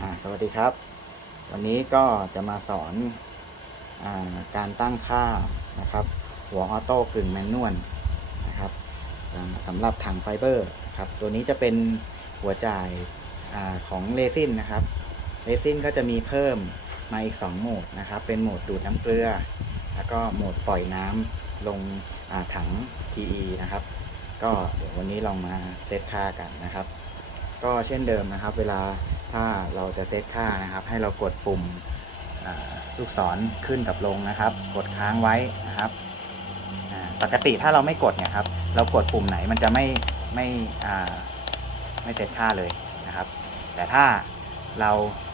อ่าสวัสดีครับ วันนี้ก็จะมาสอนอาการตั้งค่านะครับ หัวออโต้กึ่งแมนนวลนะครับสำหรับถังไฟเบอร์นะครับตัวนี้จะเป็นหัวจ่ายอาของเรซินนะครับเรซินก็จะมีเพิ่มมาอีก 2 โหมดนะครับ เป็นโหมดดูดน้ำเกลือ แล้วก็โหมดปล่อยน้ำลงถัง PE นะครับ ก็เดี๋ยววันนี้ลองมาเซตค่ากันนะครับ ก็เช่นเดิมนะครับ เวลาถ้าเราจะเซตค่านะครับ ให้เรากดปุ่มลูกศรขึ้นกับลงนะครับ กดค้างไว้นะครับปกติถ้าเราไม่กดเนี่ยครับ เรากดปุ่มไหนมันจะไม่ไม่ไม่เซตค่าเลยนะครับ แต่ถ้าเรา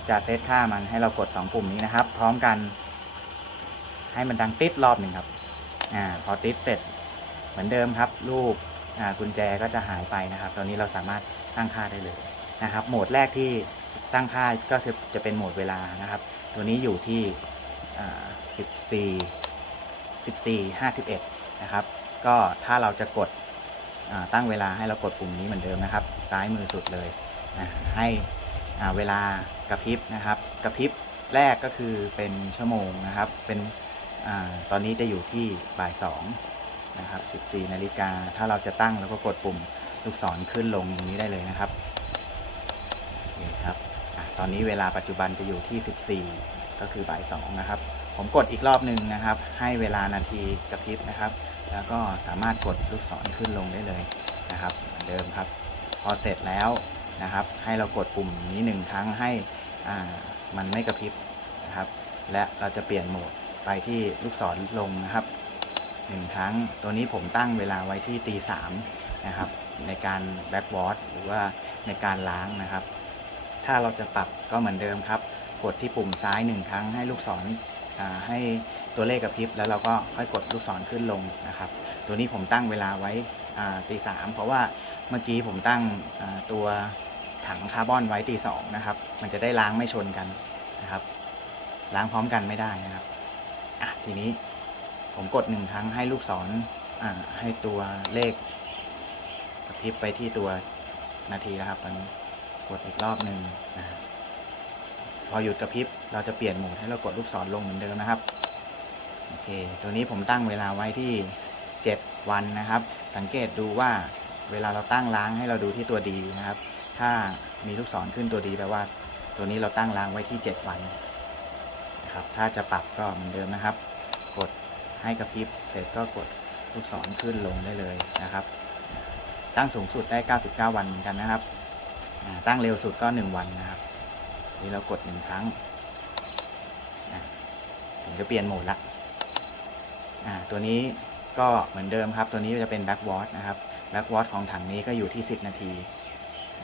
จะเซตค่ามันให้เรากด 2 ปุ่มนี้นะครับ พร้อมกัน ให้มันดังติดรอบหนึ่งครับอพอติดเสร็จเหมือนเดิมครับรูปกุญแจก็จะหายไปนะครับ ตอนนี้เราสามารถ ตั้งค่าได้เลยนะครับ โหมดแรกที่ตั้งค่าก็จะเป็นโหมดเวลานะครับ ตัวนี้อยู่ที่ 14 14 51 นะครับ ก็ถ้าเราจะกดตั้งเวลาให้เรากดปุ่มนี้เหมือนเดิมนะครับ ซ้ายมือสุดเลยนะให้เวลากระพริบนะครับ กระพริบแรกก็คือเป็นชั่วโมงนะครับ เป็นอตอนนี้จะอยู่ที่บ่าย2นะครับ 14 นาฬิกา ถ้าเราจะตั้งแล้วก็กดปุ่ม ลูกศรขึ้นลงตรงนี้ได้เลยนะครับโอเคครับอตอนนี้เวลาปัจจุบันจะอยู่ที่ 14 ก็คือบ่าย2นะครับ ผมกดอีกรอบหนึ่งนะครับ ให้เวลานาทีกระพริบนะครับ แล้วก็สามารถกดลูกศรขึ้นลงได้เลยนะครับเหมือนเดิมครับ พอเสร็จแล้วนะครับ ให้เรากดปุ่มนี้หนึ่งครั้งให้มันไม่กระพริบนะครับ และเราจะเปลี่ยนโหมดไปที่ลูกศรลงนะครับหนึ่งครั้งตัวนี้ผมตั้งเวลาไว้ที่ตีสาม นะครับ ในการแบ็กวอร์ดหรือว่าในการล้างนะครับ ถ้าเราจะปรับก็เหมือนเดิมครับ กดที่ปุ่มซ้ายหนึ่งครั้งให้ลูกศรให้ตัวเลขกระพริบแล้วเราก็ค่อยกดลูกศรขึ้นลงนะครับ ตัวนี้ผมตั้งเวลาไว้ตีสามเพราะว่าเมื่อกี้ผมตั้งตัวถังคาร์บอนไว้ตีสองนะครับ มันจะได้ล้างไม่ชนกันนะครับ ล้างพร้อมกันไม่ได้นะครับอะทีนี้ผมกดหนึ่งครั้งให้ลูกศรให้ตัวเลข ระพริบไปที่ตัวนาทีแล้วครับตอนกดอีกรอบหนึ่งนะพอหยุดกระพริบเราจะเปลี่ยนโหมดให้เรากดลูกศรลงเหมือนเดิมนะครับโอเคตัวนี้ผมตั้งเวลาไว้ที่ 7 วันนะครับ สังเกตดูว่าเวลาเราตั้งล้างให้เราดูที่ตัวดีนะครับ ถ้ามีลูกศรขึ้นตัวดีแปลว่า ตัวนี้เราตั้งล้างไว้ที่ 7 วันนะครับถ้าจะปรับก็เหมือนเดิมนะครับ กดให้กระพริบเสร็จก็กดลูกศรขึ้นลงได้เลยนะครับ ตั้งสูงสุดได้ 99 วันเหมือนกันนะครับ ตั้งเร็วสุดก็ 1 วันนะครับ นี่เรากดหนึ่งครั้งอะผมจะเปลี่ยนโหมดละตัวนี้ก็เหมือนเดิมครับ ตัวนี้จะเป็นแบ็กวอตนะครับ แบ็กวอตของถังนี้ก็อยู่ที่ 10 นาที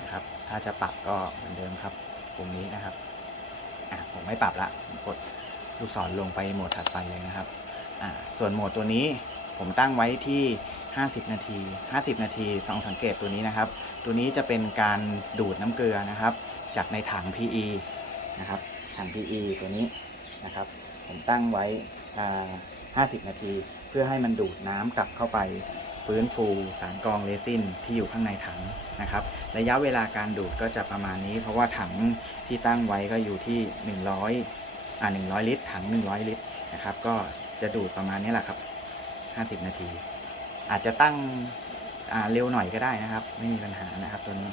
นะครับ ถ้าจะปรับก็เหมือนเดิมครับ ปุ่มนี้นะครับ ผมไม่ปรับละกดลูกศรลงไปโหมดถัดไปเลยนะครับ ส่วนโหมดตัวนี้ผมตั้งไว้ที่ 50 นาที 50 นาทีสองสังเกตตัวนี้นะครับ ตัวนี้จะเป็นการดูดน้ำเกลือนะครับ จากในถัง PE นะครับ ถัง PE ตัวนี้นะครับ ผมตั้งไว้อ่า50 นาที เพื่อให้มันดูดน้ำกลับเข้าไปฟื้นฟูสารกรองเรซินที่อยู่ข้างในถังนะครับ ระยะเวลาการดูดก็จะประมาณนี้ เพราะว่าถังที่ตั้งไว้ก็อยู่ที่ 100อ่า100 ลิตร ถัง 100 ลิตรนะครับ ก็จะดูดประมาณนี้แหละครับ 50 นาที อาจจะตั้งเร็วหน่อยก็ได้นะครับ ไม่มีปัญหานะครับตัวนี้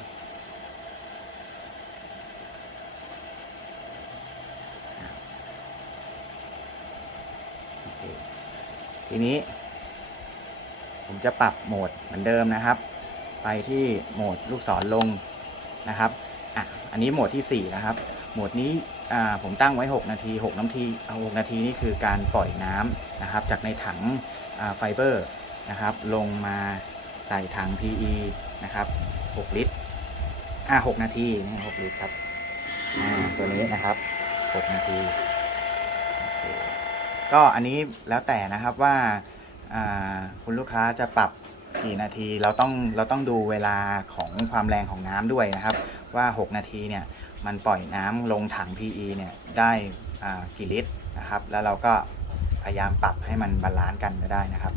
ทีนี้ ผมจะปรับโหมดเหมือนเดิมนะครับ ไปที่โหมดลูกศรลงนะครับอะอันนี้โหมดที่ 4 นะครับ โหมดนี้ผมตั้งไว้ 6 นาที 6 นาทีเอา6นาทีนี่คือการปล่อยน้ำนะครับ จากในถังไฟเบอร์ นะครับ ลงมาใส่ถัง PE นะครับ 6 ลิตร อ่า6นาทีนี่6ลิตรครับ อ่า ตัวนี้นะครับ 6 นาที ก็อันนี้แล้วแต่นะครับว่า คุณลูกค้าจะปรับกี่นาทีเราต้องเราต้องดูเวลาของความแรงของน้ำด้วยนะครับ ว่า 6 นาทีเนี่ยมันปล่อยน้ำลงถัง PE เนี่ยได้กี่ลิตรนะครับ แล้วเราก็พยายามปรับให้มันบาลานซ์กันก็ได้นะครับ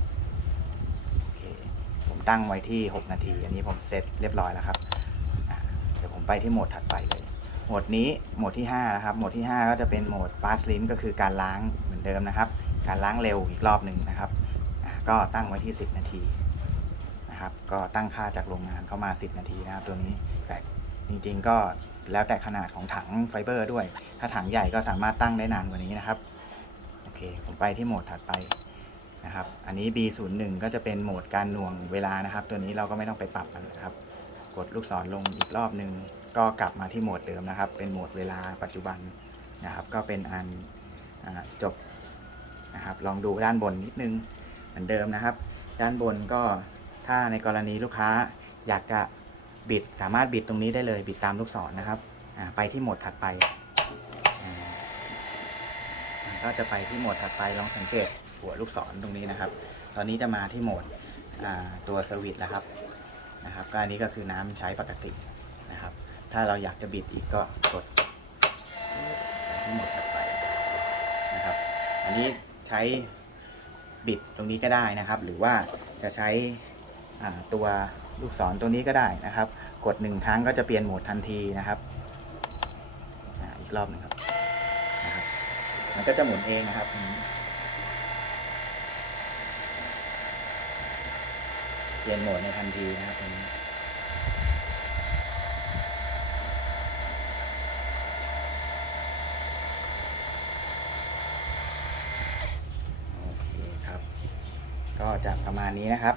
ตั้งไว้ที่ 6 นาที อันนี้ผมเซตเรียบร้อยแล้วครับเดี๋ยวผมไปที่โหมดถัดไปเลย โหมดนี้โหมดที่5นะครับ โหมดที่ 5 ก็จะเป็นโหมด fast rim ก็คือการล้างเหมือนเดิมนะครับ การล้างเร็วอีกรอบหนึ่งนะครับ ก็ตั้งไว้ที่ 10 นาทีนะครับ ก็ตั้งค่าจากโรงงานเข้ามา 10 นาทีนะครับ ตัวนี้แต่จริงๆ ก็แล้วแต่ขนาดของถังไฟเบอร์ด้วย ถ้าถังใหญ่ก็สามารถตั้งได้นานกว่านี้นะครับ โอเค ผมไปที่โหมดถัดไป นะครับ อันนี้ B01 ก็จะเป็นโหมดการหน่วงเวลานะครับ ตัวนี้เราก็ไม่ต้องไปปรับมันนะครับ กดลูกศรลงอีกรอบหนึ่งก็กลับมาที่โหมดเดิมนะครับ เป็นโหมดเวลาปัจจุบันนะครับ ก็เป็นอันอจบนะครับ ลองดูด้านบนนิดนึงเหมือนเดิมนะครับ ด้านบนก็ถ้าในกรณีลูกค้าอยากจะบิดสามารถบิดตรงนี้ได้เลยบิดตามลูกศรนะครับไปที่โหมดถัดไปก็จะไปที่โหมดถัดไปลองสังเกต หัวลูกศรตรงนี้นะครับ ตอนนี้จะมาที่โหมดตัวสวิตช์แล้วครับนะครับก็อันนี้ก็คือน้ำใช้ปกตินะครับ ถ้าเราอยากจะบิดอีกก็กดที่โหมดถัดไปนะครับ อันนี้ใช้บิดตรงนี้ก็ได้นะครับ หรือว่าจะใช้ตัวลูกศรตัวนี้ก็ได้นะครับ กดหนึ่งครั้งก็จะเปลี่ยนโหมดทันทีนะครับอีกรอบหนึงครับนะครับ มันก็จะหมุนเองนะครับอันนี้เป ลี่ยนโหมดในทันทีนะครับตรงนี้โอเคครับก็จะประมาณนี้นะครับ